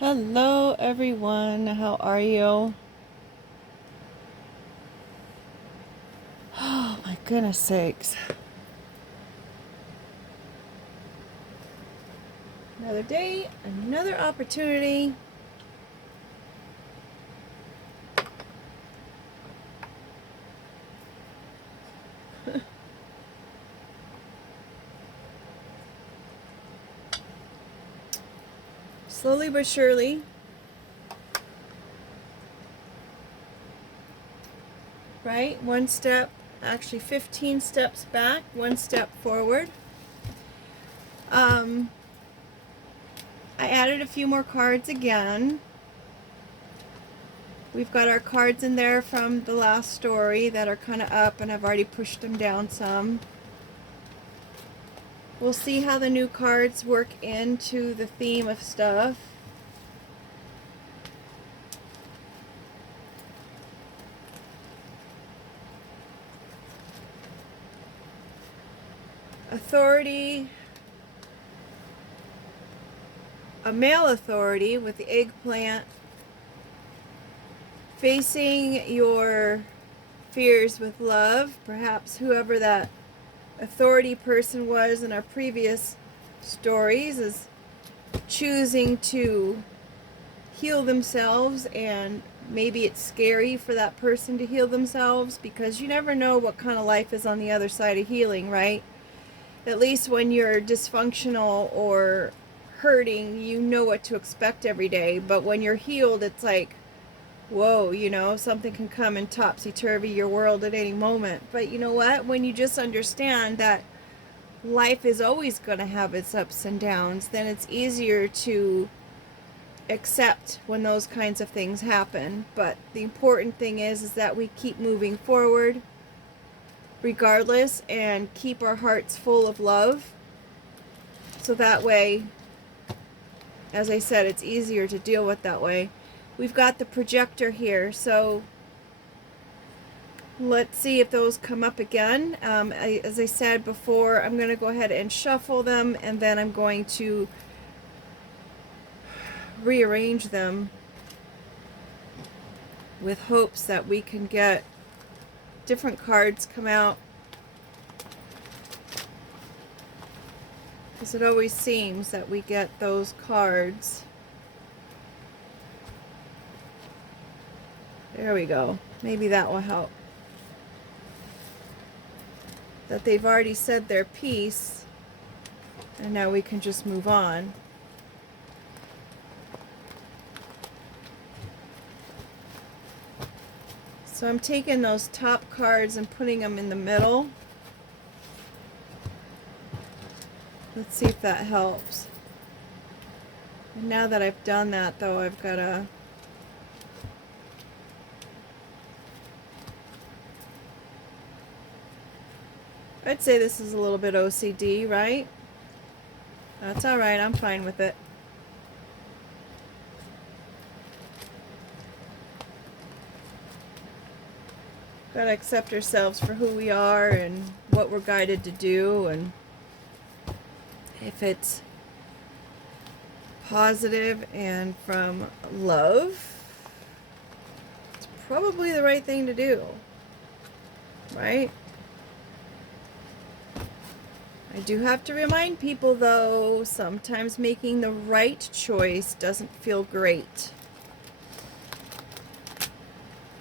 Hello, everyone. How are you? Oh, my goodness sakes. Another day, another opportunity. Slowly but surely, right? One step, actually 15 steps back, one step forward. I added a few more cards again. We've got our cards in there from the last story that are kind of up, and I've already pushed them down some. We'll see how the new cards work into the theme of stuff. Authority, a male authority with the eggplant, facing your fears with love. Perhaps whoever that authority person was in our previous stories is choosing to heal themselves, and maybe it's scary for that person to heal themselves because you never know what kind of life is on the other side of healing, right? At least when you're dysfunctional or hurting, you know what to expect every day. But when you're healed, it's like, whoa, something can come and topsy-turvy your world at any moment. But you know what? When you just understand that life is always going to have its ups and downs, then it's easier to accept when those kinds of things happen. But the important thing is that we keep moving forward regardless and keep our hearts full of love. So that way, as I said, it's easier to deal with that way. We've got the projector here, so let's see if those come up again. As I said before, I'm going to go ahead and shuffle them, and then I'm going to rearrange them with hopes that we can get different cards come out, because it always seems that we get those cards. There we go. Maybe that will help. That they've already said their piece, and now we can just move on. So I'm taking those top cards and putting them in the middle. Let's see if that helps. And now that I've done that, though, I've got to I'd say this is a little bit OCD, right? That's all right. I'm fine with it. Got to accept ourselves for who we are and what we're guided to do, and if it's positive and from love, it's probably the right thing to do, right? I do have to remind people, though, sometimes making the right choice doesn't feel great.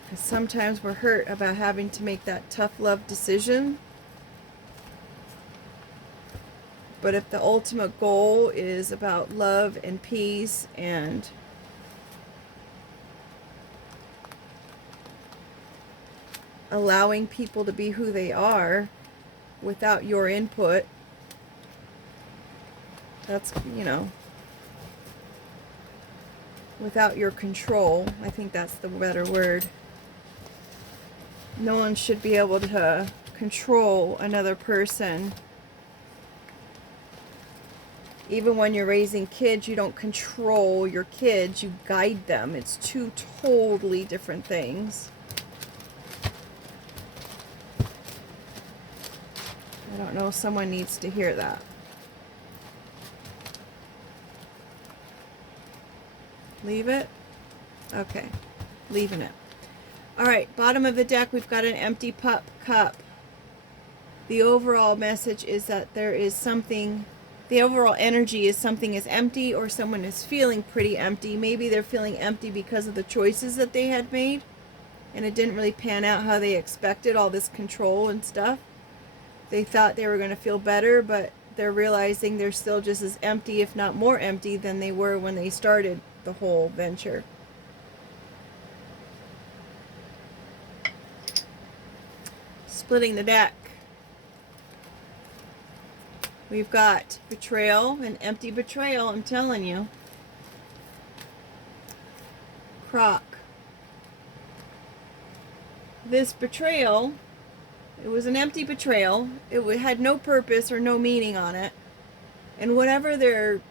Because sometimes we're hurt about having to make that tough love decision. But if the ultimate goal is about love and peace and allowing people to be who they are without your input, that's, without your control, I think that's the better word. No one should be able to control another person. Even when you're raising kids, you don't control your kids, you guide them. It's two totally different things. I don't know, someone needs to hear that. Leave it? Okay. Leaving it. Alright, bottom of the deck, we've got an empty cup. The overall message is that there is something, the overall energy is something is empty, or someone is feeling pretty empty. Maybe they're feeling empty because of the choices that they had made, and it didn't really pan out how they expected, all this control and stuff. They thought they were going to feel better, but they're realizing they're still just as empty, if not more empty, than they were when they started the whole venture. Splitting the deck. We've got betrayal, an empty betrayal, I'm telling you. Croc. This betrayal, it was an empty betrayal. It had no purpose or no meaning on it. And whatever their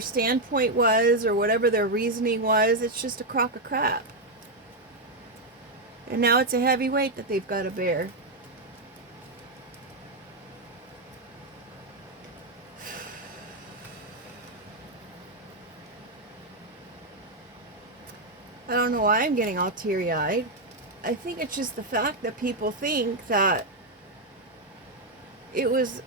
standpoint was, or whatever their reasoning was, it's just a crock of crap. And now it's a heavy weight that they've got to bear. I don't know why I'm getting all teary-eyed. I think it's just the fact that people think that it was...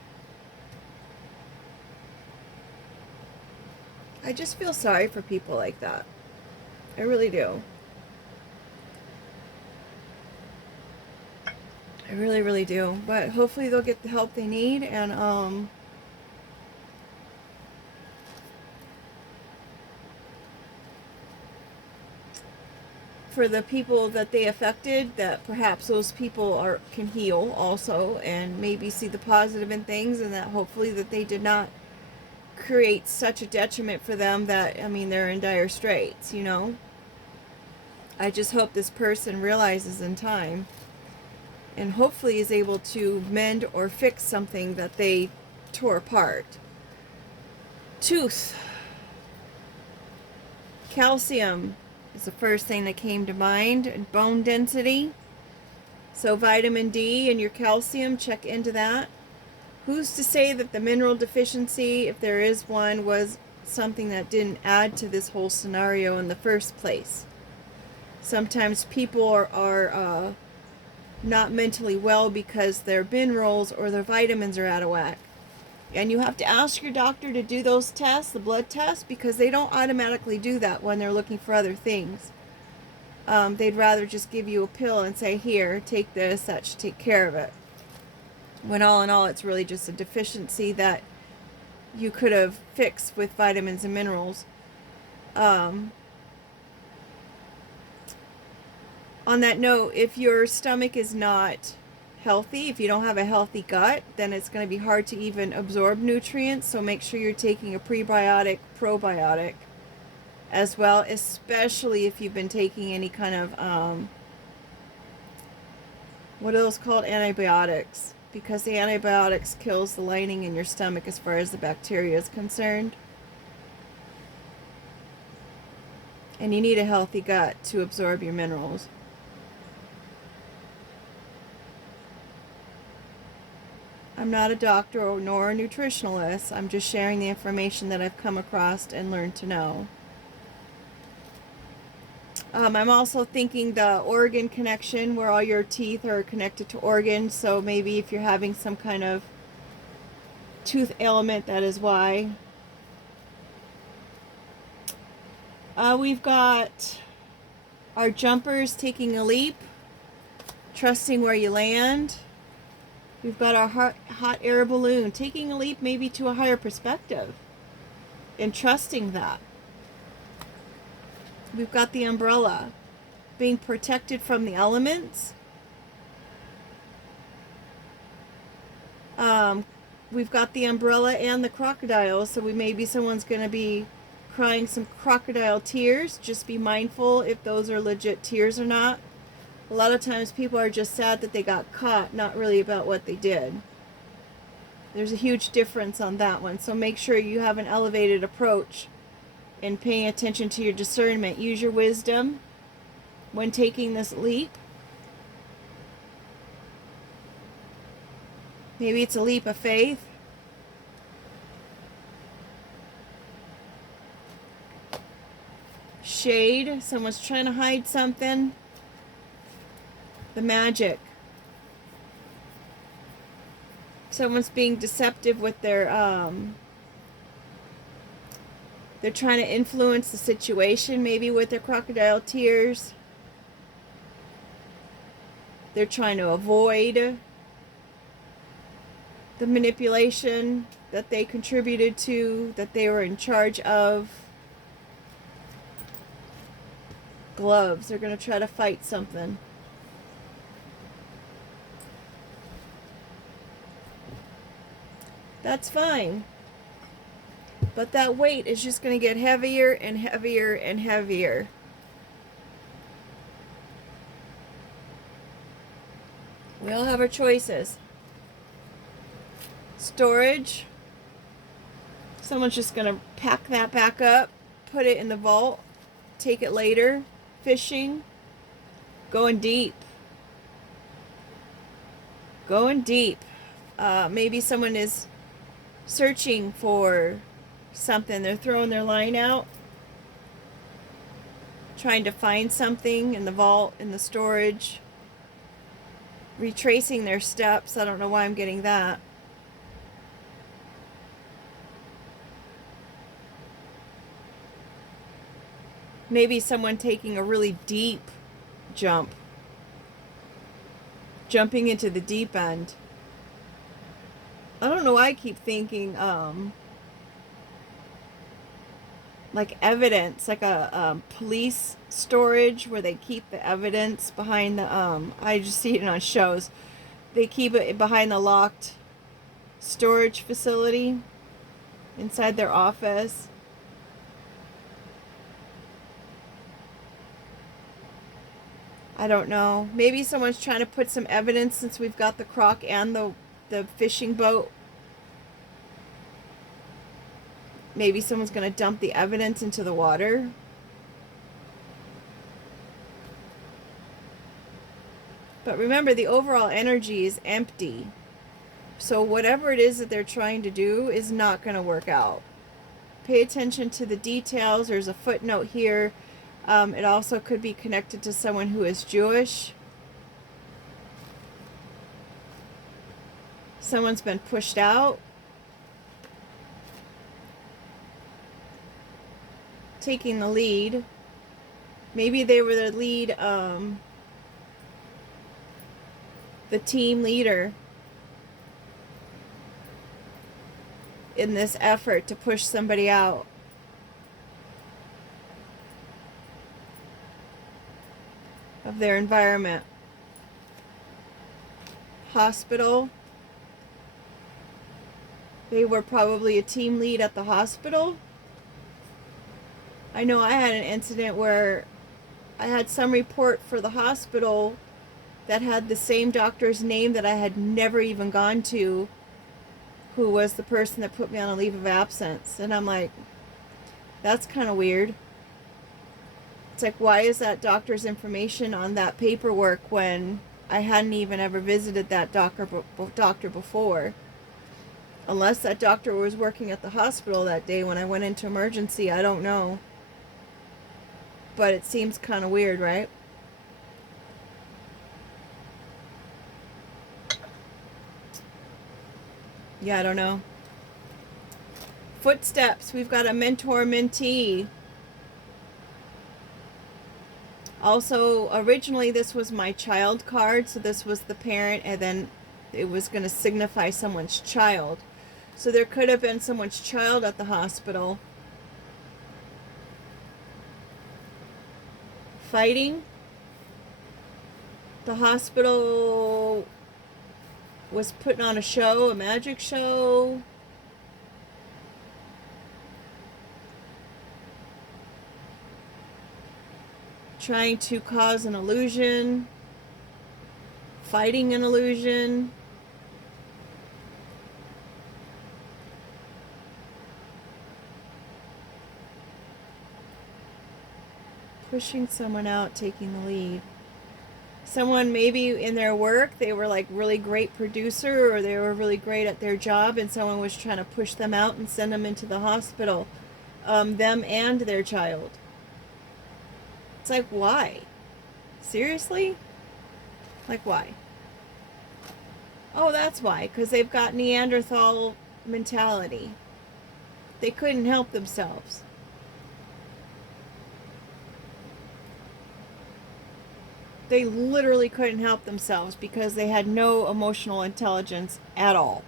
I just feel sorry for people like that. I really do. I really, really do. But hopefully they'll get the help they need, and for the people that they affected, that perhaps those people can heal also, and maybe see the positive in things, and that hopefully that they did not create such a detriment for them that, I mean, they're in dire straits, you know. I just hope this person realizes in time, and hopefully is able to mend or fix something that they tore apart. Tooth. Calcium is the first thing that came to mind, and bone density. So vitamin D and your calcium, check into that. Who's to say that the mineral deficiency, if there is one, was something that didn't add to this whole scenario in the first place? Sometimes people are not mentally well because their minerals or their vitamins are out of whack. And you have to ask your doctor to do those tests, the blood tests, because they don't automatically do that when they're looking for other things. They'd rather just give you a pill and say, here, take this, that should take care of it. When all in all, it's really just a deficiency that you could have fixed with vitamins and minerals. On that note, if your stomach is not healthy, if you don't have a healthy gut, then it's going to be hard to even absorb nutrients. So make sure you're taking a prebiotic, probiotic as well, especially if you've been taking any kind of, what are those called? Antibiotics. Because the antibiotics kills the lining in your stomach as far as the bacteria is concerned. And you need a healthy gut to absorb your minerals. I'm not a doctor nor a nutritionalist. I'm just sharing the information that I've come across and learned to know. I'm also thinking the organ connection, where all your teeth are connected to organs. So maybe if you're having some kind of tooth ailment, that is why. We've got our jumpers taking a leap, trusting where you land. We've got our hot air balloon taking a leap maybe to a higher perspective and trusting that. We've got the umbrella, being protected from the elements. We've got the umbrella and the crocodile, so maybe someone's going to be crying some crocodile tears. Just be mindful if those are legit tears or not. A lot of times people are just sad that they got caught, not really about what they did. There's a huge difference on that one, so make sure you have an elevated approach and paying attention to your discernment. Use your wisdom when taking this leap. Maybe it's a leap of faith. Shade. Someone's trying to hide something. The Magic. Someone's being deceptive with their, they're trying to influence the situation, maybe with their crocodile tears. They're trying to avoid the manipulation that they contributed to, that they were in charge of. Gloves. They're going to try to fight something. That's fine. But that weight is just going to get heavier and heavier and heavier. We all have our choices. Storage. Someone's just going to pack that back up, put it in the vault, take it later. Fishing. Going deep. Going deep. Maybe someone is searching for something. They're throwing their line out, trying to find something in the vault, in the storage, retracing their steps. I don't know why I'm getting that. Maybe someone taking a really deep jump, jumping into the deep end. I don't know why I keep thinking like evidence, like a police storage where they keep the evidence behind the I just see it on shows. They keep it behind the locked storage facility inside their office. I don't know. Maybe someone's trying to put some evidence, since we've got the croc and the fishing boat. Maybe someone's going to dump the evidence into the water. But remember, the overall energy is empty. So whatever it is that they're trying to do is not going to work out. Pay attention to the details. There's a footnote here. It also could be connected to someone who is Jewish. Someone's been pushed out. Taking the lead. Maybe they were the lead, the team leader in this effort to push somebody out. Of their environment. Hospital. They were probably a team lead at the hospital. I know I had an incident where I had some report for the hospital that had the same doctor's name that I had never even gone to, who was the person that put me on a leave of absence. And I'm like, that's kind of weird. It's like, why is that doctor's information on that paperwork when I hadn't even ever visited that doctor before? Unless that doctor was working at the hospital that day when I went into emergency, I don't know. But it seems kind of weird, right? Yeah, I don't know. Footsteps. We've got a mentor-mentee. Also, originally this was my child card, so this was the parent, and then it was going to signify someone's child. So there could have been someone's child at the hospital. Fighting. The hospital was putting on a show, a magic show. Trying to cause an illusion. Fighting an illusion. Pushing someone out, taking the lead. Someone maybe in their work, they were like really great producer, or they were really great at their job, and someone was trying to push them out and send them into the hospital. Them and their child. It's like, why? Seriously? Like, why? Oh, that's why. Because they've got Neanderthal mentality. They couldn't help themselves. They literally couldn't help themselves because they had no emotional intelligence at all.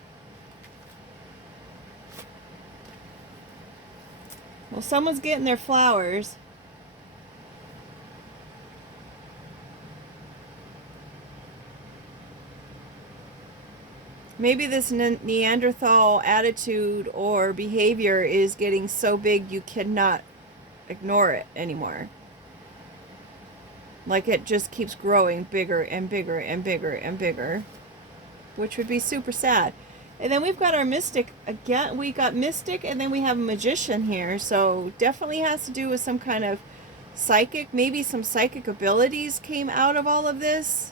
Well, someone's getting their flowers. Maybe this Neanderthal attitude or behavior is getting so big you cannot ignore it anymore. Like it just keeps growing bigger and bigger and bigger and bigger, which would be super sad. And then we've got our mystic again. We got mystic and then we have a magician here. So definitely has to do with some kind of psychic. Maybe some psychic abilities came out of all of this.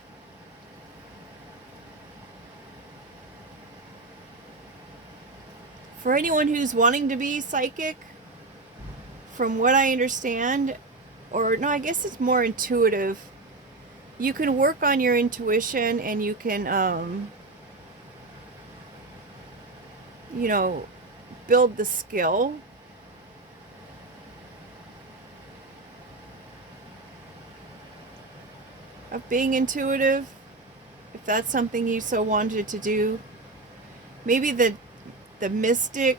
For anyone who's wanting to be psychic, from what I understand, or no, I guess it's more intuitive. You can work on your intuition and you can, you know, build the skill. Of being intuitive, if that's something you so wanted to do. Maybe the mystic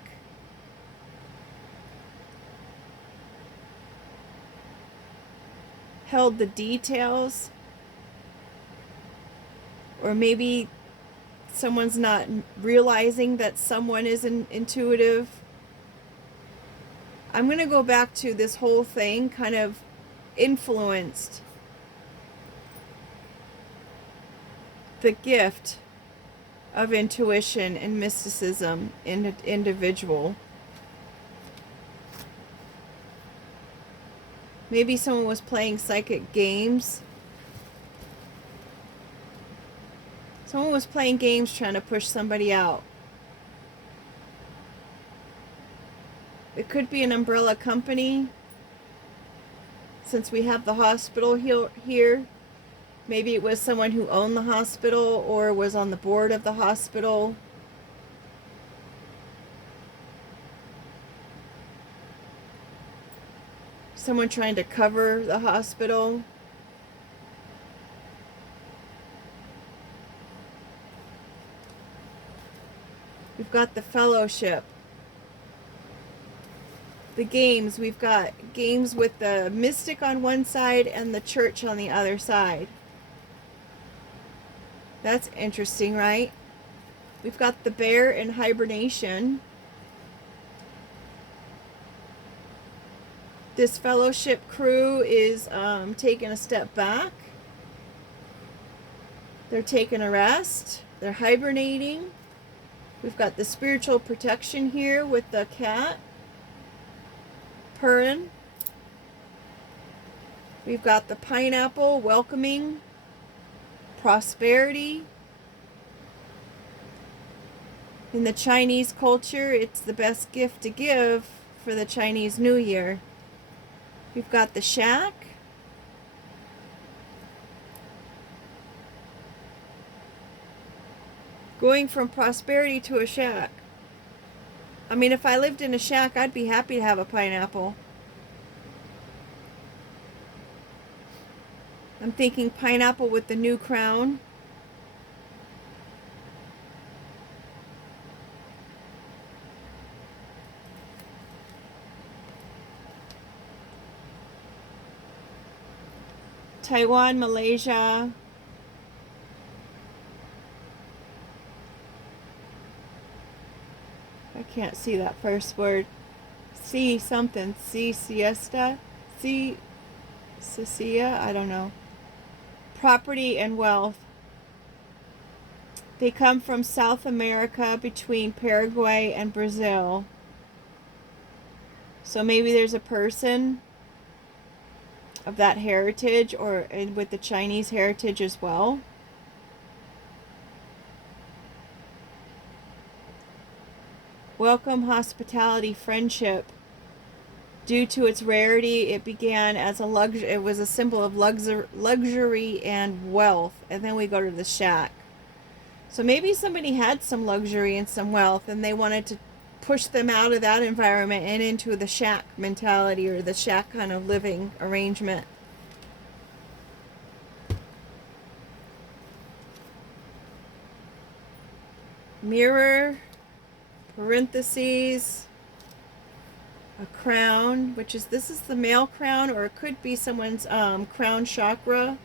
held the details, or maybe someone's not realizing that someone is intuitive. I'm going to go back to this whole thing kind of influenced the gift of intuition and mysticism in an individual. Maybe someone was playing psychic games. Someone was playing games trying to push somebody out. It could be an umbrella company. Since we have the hospital here, maybe it was someone who owned the hospital or was on the board of the hospital. Someone trying to cover the hospital. We've got the fellowship. The games, we've got games with the mystic on one side and the church on the other side. That's interesting, right? We've got the bear in hibernation. This fellowship crew is taking a step back. They're taking a rest. They're hibernating. We've got the spiritual protection here with the cat purring. We've got the pineapple welcoming prosperity. In the Chinese culture, it's the best gift to give for the Chinese New Year. We've got the shack. Going from prosperity to a shack. I mean, if I lived in a shack, I'd be happy to have a pineapple. I'm thinking pineapple with the new crown. Taiwan, Malaysia. I can't see that first word. See something. See siesta. See Cecilia. I don't know. Property and wealth. They come from South America between Paraguay and Brazil. So maybe there's a person of that heritage or with the Chinese heritage as well. Welcome, hospitality, friendship. Due to its rarity, it began as a luxury. It was a symbol of luxury and wealth. And then we go to the shack. So maybe somebody had some luxury and some wealth, and they wanted to push them out of that environment and into the shack mentality, or the shack kind of living arrangement. Mirror, parentheses, a crown, which is, this is the male crown, or it could be someone's crown chakra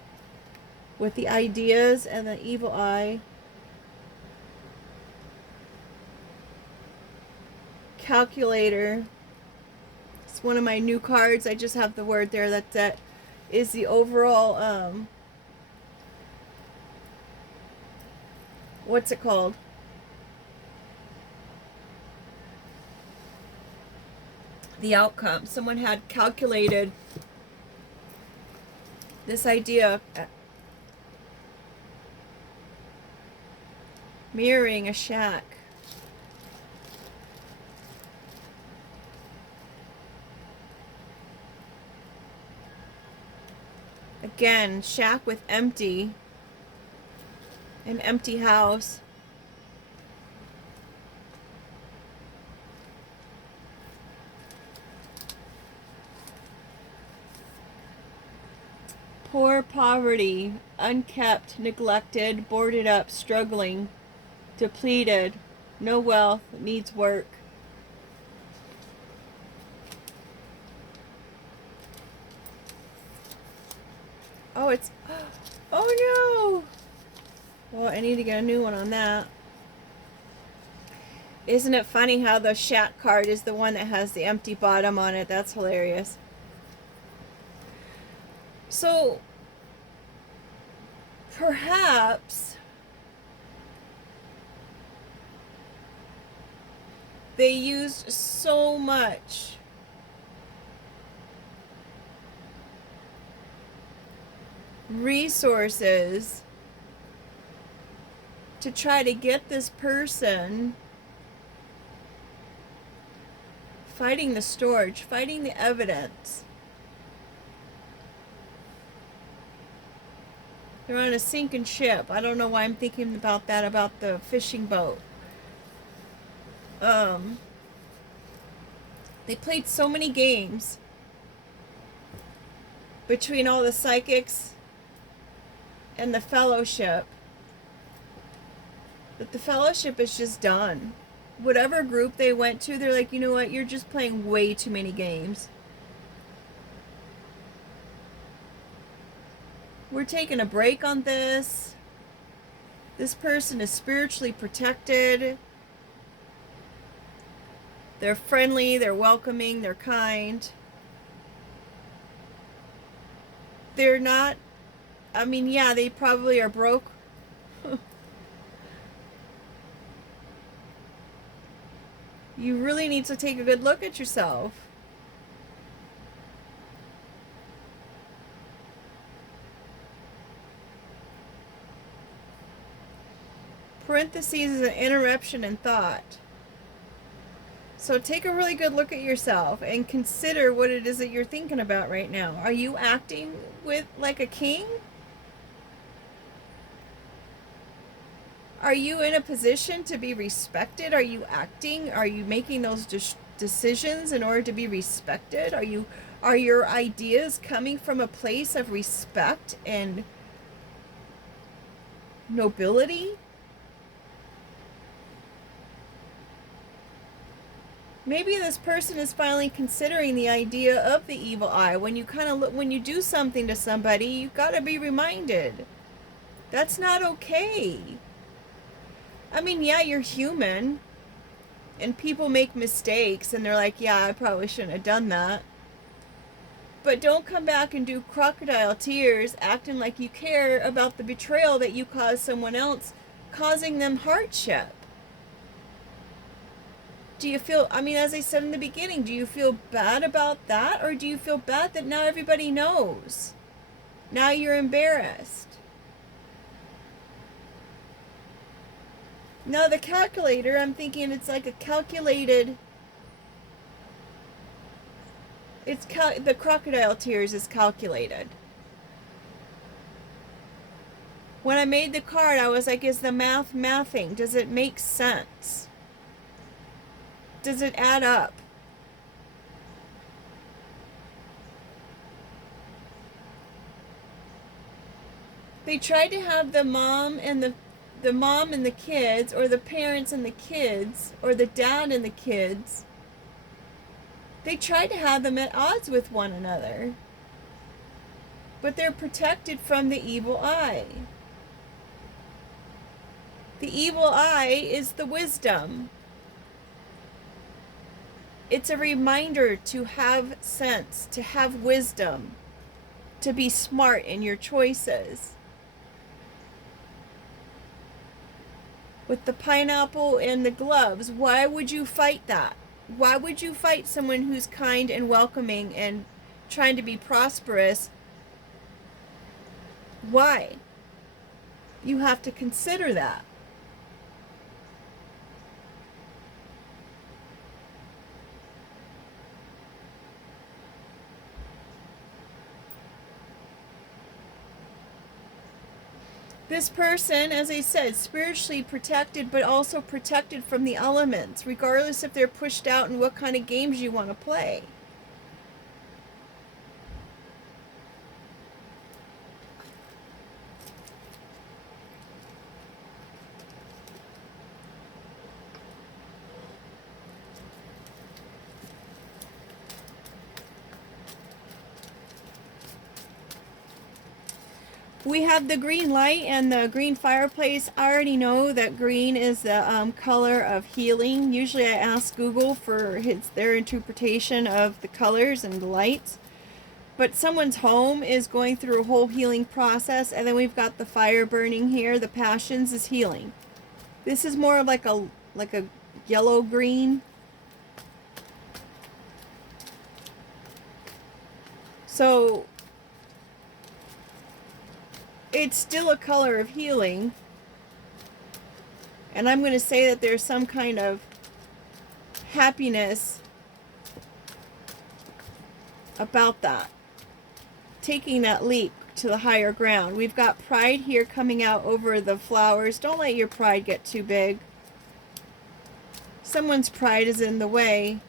with the ideas, and the evil eye. Calculator. It's one of my new cards. I just have the word there. That is the overall what's it called? The outcome. Someone had calculated this idea of mirroring a shack. Again, shack with empty. An empty house. Poor, poverty, unkept, neglected, boarded up, struggling, depleted, no wealth, needs work. Oh, it's, oh no! Well, I need to get a new one on that. Isn't it funny how the shack card is the one that has the empty bottom on it? That's hilarious. So, perhaps they used so much resources to try to get this person fighting the storage, fighting the evidence. They're on a sinking ship. I don't know why I'm thinking about that, about the fishing boat. They played so many games between all the psychics and the fellowship that the fellowship is just done. Whatever group they went to, they're like, you know what, you're just playing way too many games. We're taking a break on this. This person is spiritually protected. They're friendly, they're welcoming, they're kind. They're not, I mean, yeah, they probably are broke. You really need to take a good look at yourself. Parentheses is an interruption in thought. So take a really good look at yourself and consider what it is that you're thinking about right now. Are you acting with like a king? Are you in a position to be respected? Are you acting? Are you making those decisions in order to be respected? Are your ideas coming from a place of respect and nobility? Maybe this person is finally considering the idea of the evil eye. When you kind of look, when you do something to somebody, you've got to be reminded that's not okay. I mean, yeah, you're human, and people make mistakes, and they're like, yeah, I probably shouldn't have done that. But don't come back and do crocodile tears, acting like you care about the betrayal that you caused someone else, causing them hardship. Do you feel, I mean, as I said in the beginning, do you feel bad about that? Or do you feel bad that now everybody knows? Now you're embarrassed. Now the calculator, I'm thinking it's like a calculated the crocodile tears is calculated. When I made the card, I was like, is the math mathing? Does it make sense? Does it add up? They tried to have the mom and the kids, or the parents and the kids, or the dad and the kids. They tried to have them at odds with one another. But they're protected from the evil eye. The evil eye is the wisdom. It's a reminder to have sense, to have wisdom, to be smart in your choices. With the pineapple and the gloves, why would you fight that? Why would you fight someone who's kind and welcoming and trying to be prosperous? Why? You have to consider that. This person, as I said, spiritually protected, but also protected from the elements, regardless if they're pushed out and what kind of games you want to play. We have the green light and the green fireplace. I already know that green is the color of healing. Usually I ask Google for their interpretation of the colors and the lights. But someone's home is going through a whole healing process, and then we've got the fire burning here. The passions is healing. This is more like a yellow-green. So it's still a color of healing. And I'm going to say that there's some kind of happiness about that. Taking that leap to the higher ground. We've got pride here coming out over the flowers. Don't let your pride get too big. Someone's pride is in the way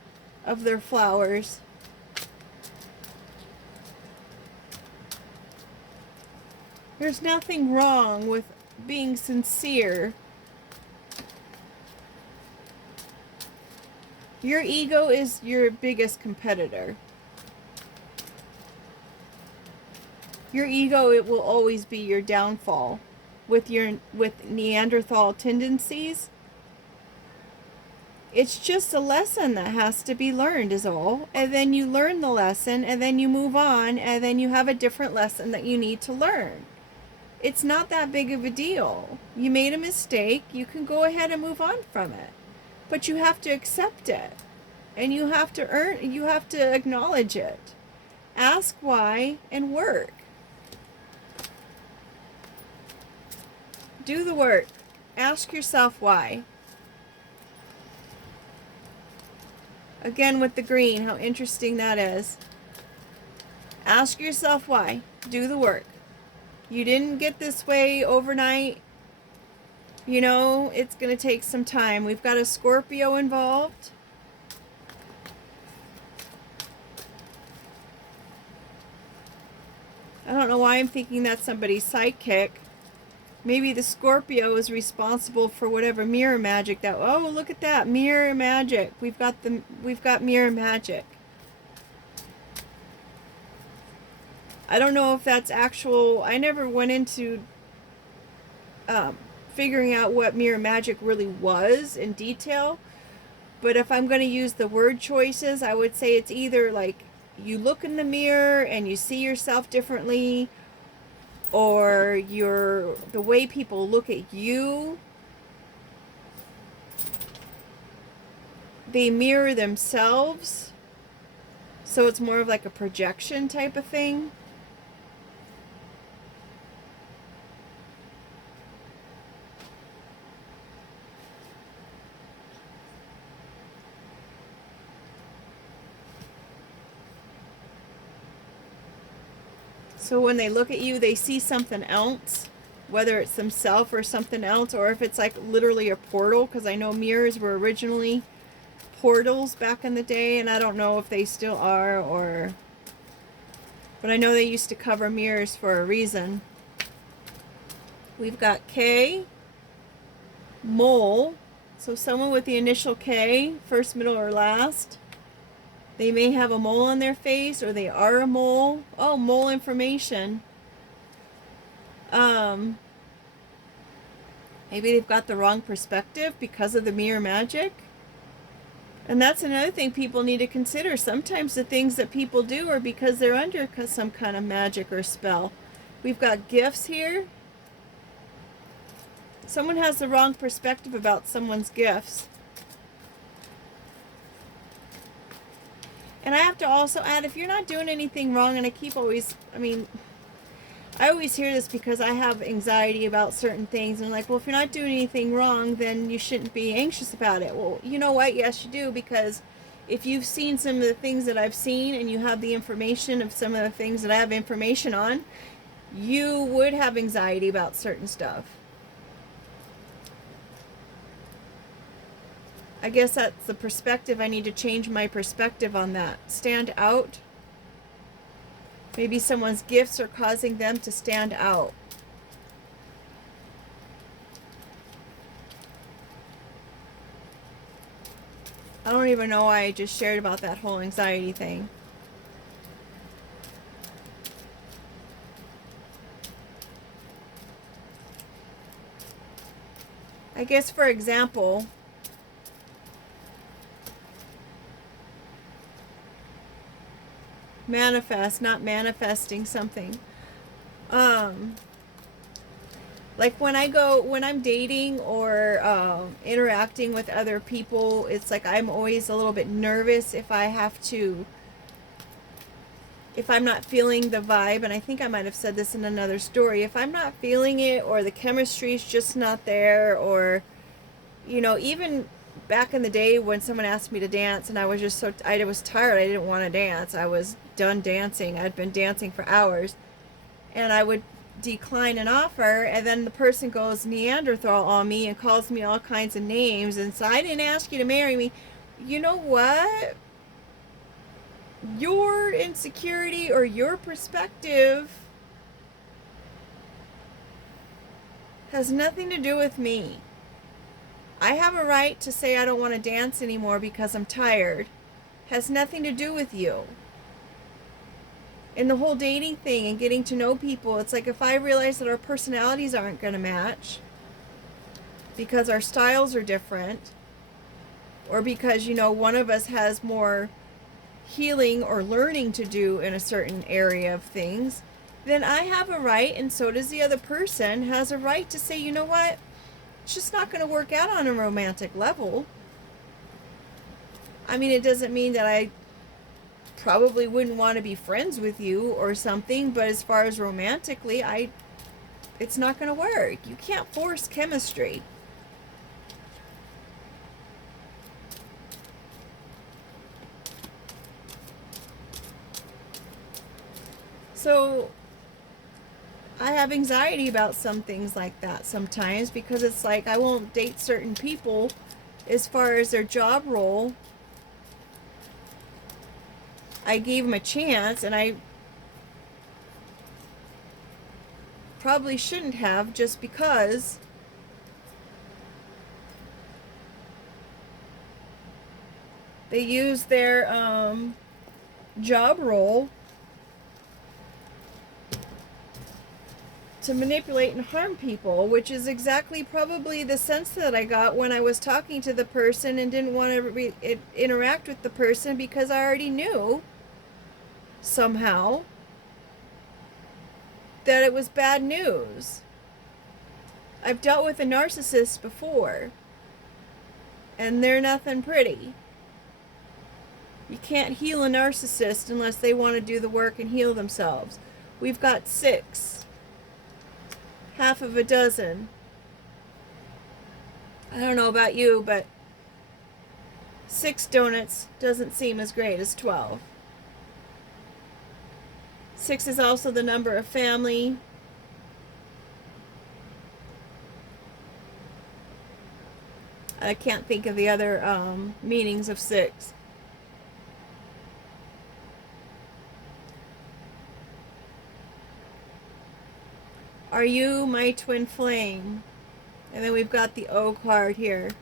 of their flowers. There's nothing wrong with being sincere. Your ego is your biggest competitor. Your ego, it will always be your downfall. With Neanderthal tendencies, it's just a lesson that has to be learned is all. And then you learn the lesson, and then you move on, and then you have a different lesson that you need to learn. It's not that big of a deal. You made a mistake, you can go ahead and move on from it. But you have to accept it. And you have to acknowledge it. Ask why and work. Do the work. Ask yourself why. Again with the green, how interesting that is. Ask yourself why. Do the work. You didn't get this way overnight. You know, it's going to take some time. We've got a Scorpio involved. I don't know why I'm thinking that's somebody's sidekick. Maybe the Scorpio is responsible for whatever mirror magic that... Oh, look at that. Mirror magic. We've got mirror magic. I don't know if that's actual... I never went into figuring out what mirror magic really was in detail. But if I'm going to use the word choices, I would say it's either like you look in the mirror and you see yourself differently, or the way people look at you, they mirror themselves. So it's more of like a projection type of thing. So when they look at you, they see something else, whether it's themselves or something else, or if it's like literally a portal, because I know mirrors were originally portals back in the day, and I don't know if they still are, or... But I know they used to cover mirrors for a reason. We've got K, mole. So someone with the initial K, first, middle, or last. They may have a mole on their face, or they are a mole. Oh, mole information. Maybe they've got the wrong perspective because of the mirror magic. And that's another thing people need to consider. Sometimes the things that people do are because they're under some kind of magic or spell. We've got gifts here. Someone has the wrong perspective about someone's gifts. And I have to also add, if you're not doing anything wrong, and I always hear this because I have anxiety about certain things, and like, well, if you're not doing anything wrong, then you shouldn't be anxious about it. Well, you know what? Yes, you do, because if you've seen some of the things that I've seen, and you have the information of some of the things that I have information on, you would have anxiety about certain stuff. I guess that's the perspective. I need to change my perspective on that. Stand out. Maybe someone's gifts are causing them to stand out. I don't even know why I just shared about that whole anxiety thing. I guess, for example, manifest, not manifesting something. Like when I'm dating or interacting with other people, it's like I'm always a little bit nervous if I'm not feeling the vibe. And I think I might have said this in another story. If I'm not feeling it, or the chemistry's just not there, or, even back in the day when someone asked me to dance and I was tired, I didn't want to dance. I was done dancing. I'd been dancing for hours, and I would decline an offer, and then the person goes Neanderthal on me and calls me all kinds of names, and so I didn't ask you to marry me. You know what? Your insecurity or your perspective has nothing to do with me. I have a right to say I don't want to dance anymore because I'm tired. Has nothing to do with you. And the whole dating thing and getting to know people, it's like if I realize that our personalities aren't going to match because our styles are different, or because, one of us has more healing or learning to do in a certain area of things, then I have a right, and so does the other person, has a right to say, you know what, it's just not going to work out on a romantic level. I mean, it doesn't mean that I probably wouldn't want to be friends with you or something, but as far as romantically, it's not going to work. You can't force chemistry. So I have anxiety about some things like that sometimes, because it's like I won't date certain people as far as their job role. I gave them a chance, and I probably shouldn't have, just because they use their job role to manipulate and harm people, which is exactly probably the sense that I got when I was talking to the person and didn't want to interact with the person, because I already knew somehow that it was bad news. I've dealt with a narcissist before, and they're nothing pretty. You can't heal a narcissist unless they want to do the work and heal themselves. We've got 6. Half of a dozen. I don't know about you, but 6 donuts doesn't seem as great as 12. 6 is also the number of family. I can't think of the other meanings of 6. Are you my twin flame? And then we've got the O card here.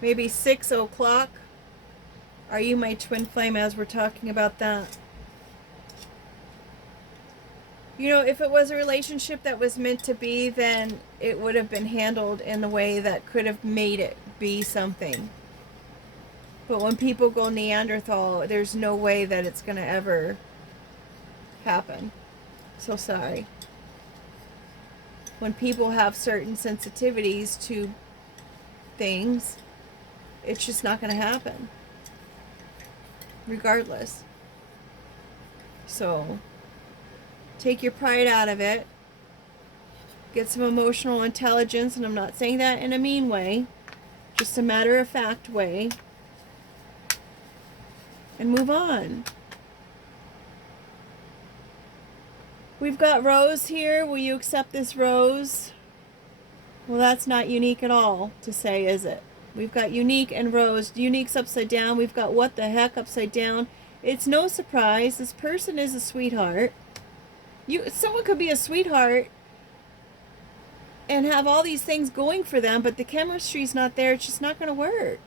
Maybe 6 o'clock. Are you my twin flame, as we're talking about that? You know, if it was a relationship that was meant to be, then it would have been handled in a way that could have made it be something. But when people go Neanderthal, there's no way that it's going to ever happen. So sorry. When people have certain sensitivities to things, it's just not going to happen. Regardless. So take your pride out of it. Get some emotional intelligence, and I'm not saying that in a mean way, just a matter-of-fact way, and move on. We've got Rose here. Will you accept this Rose? Well, that's not unique at all to say, is it? We've got unique and Rose. Unique's upside down. We've got what the heck upside down. It's no surprise. This person is a sweetheart. Someone could be a sweetheart and have all these things going for them, but the chemistry's not there. It's just not going to work.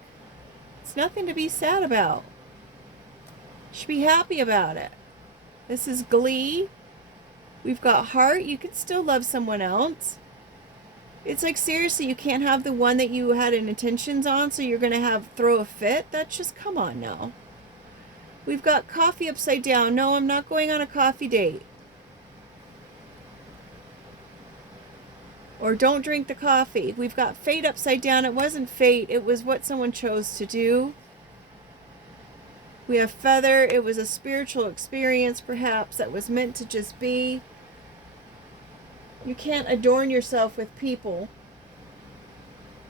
It's nothing to be sad about. You should be happy about it. This is glee. We've got heart. You can still love someone else. It's like, seriously, you can't have the one that you had intentions on, so you're going to throw a fit? That's just, come on now. We've got coffee upside down. No, I'm not going on a coffee date. Or don't drink the coffee. We've got fate upside down. It wasn't fate. It was what someone chose to do. We have feather. It was a spiritual experience, perhaps, that was meant to just be. You can't adorn yourself with people.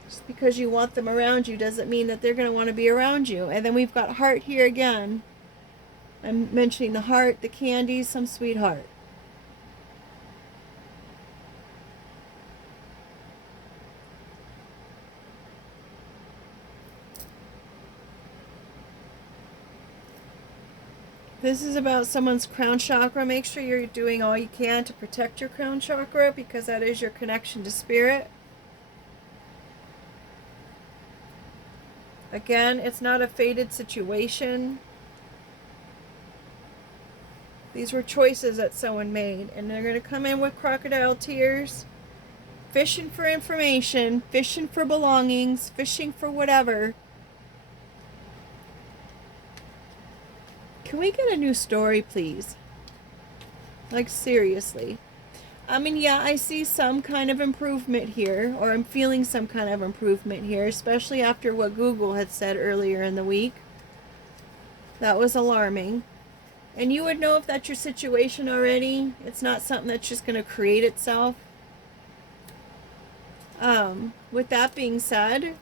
Just because you want them around you doesn't mean that they're going to want to be around you. And then we've got heart here again. I'm mentioning the heart, the candies, some sweetheart. This is about someone's crown chakra. Make sure you're doing all you can to protect your crown chakra, because that is your connection to spirit. Again, it's not a fated situation. These were choices that someone made, and they're going to come in with crocodile tears, fishing for information, fishing for belongings, fishing for whatever. Can we get a new story, please? Like, seriously. I mean, yeah, I see some kind of improvement here, or I'm feeling some kind of improvement here, especially after what Google had said earlier in the week. That was alarming. And you would know if that's your situation already. It's not something that's just going to create itself. With that being said,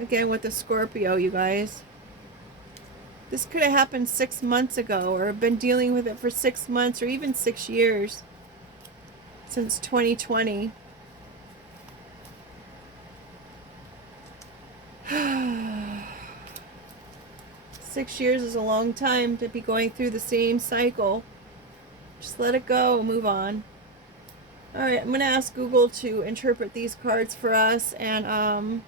again with the Scorpio, you guys, this could have happened 6 months ago, or been dealing with it for 6 months, or even 6 years, since 2020. Six years is a long time to be going through the same cycle. Just let it go, move on. Alright, I'm going to ask Google to interpret these cards for us, and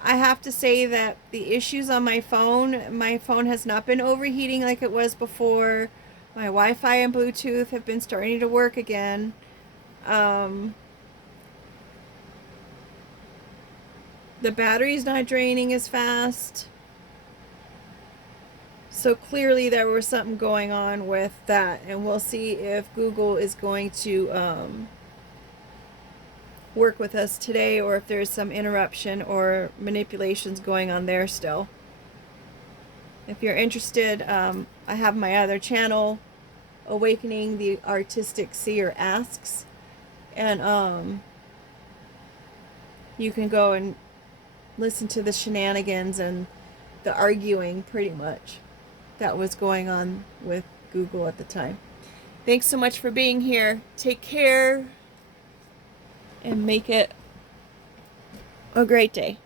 I have to say that the issues on my phone has not been overheating like it was before. My Wi-Fi and Bluetooth have been starting to work again. The battery's not draining as fast. So clearly there was something going on with that, and we'll see if Google is going to work with us today, or if there's some interruption or manipulations going on there still. If you're interested, I have my other channel, Awakening the Artistic Seer Asks, and you can go and listen to the shenanigans and the arguing, pretty much, that was going on with Google at the time. Thanks so much for being here. Take care and make it a great day.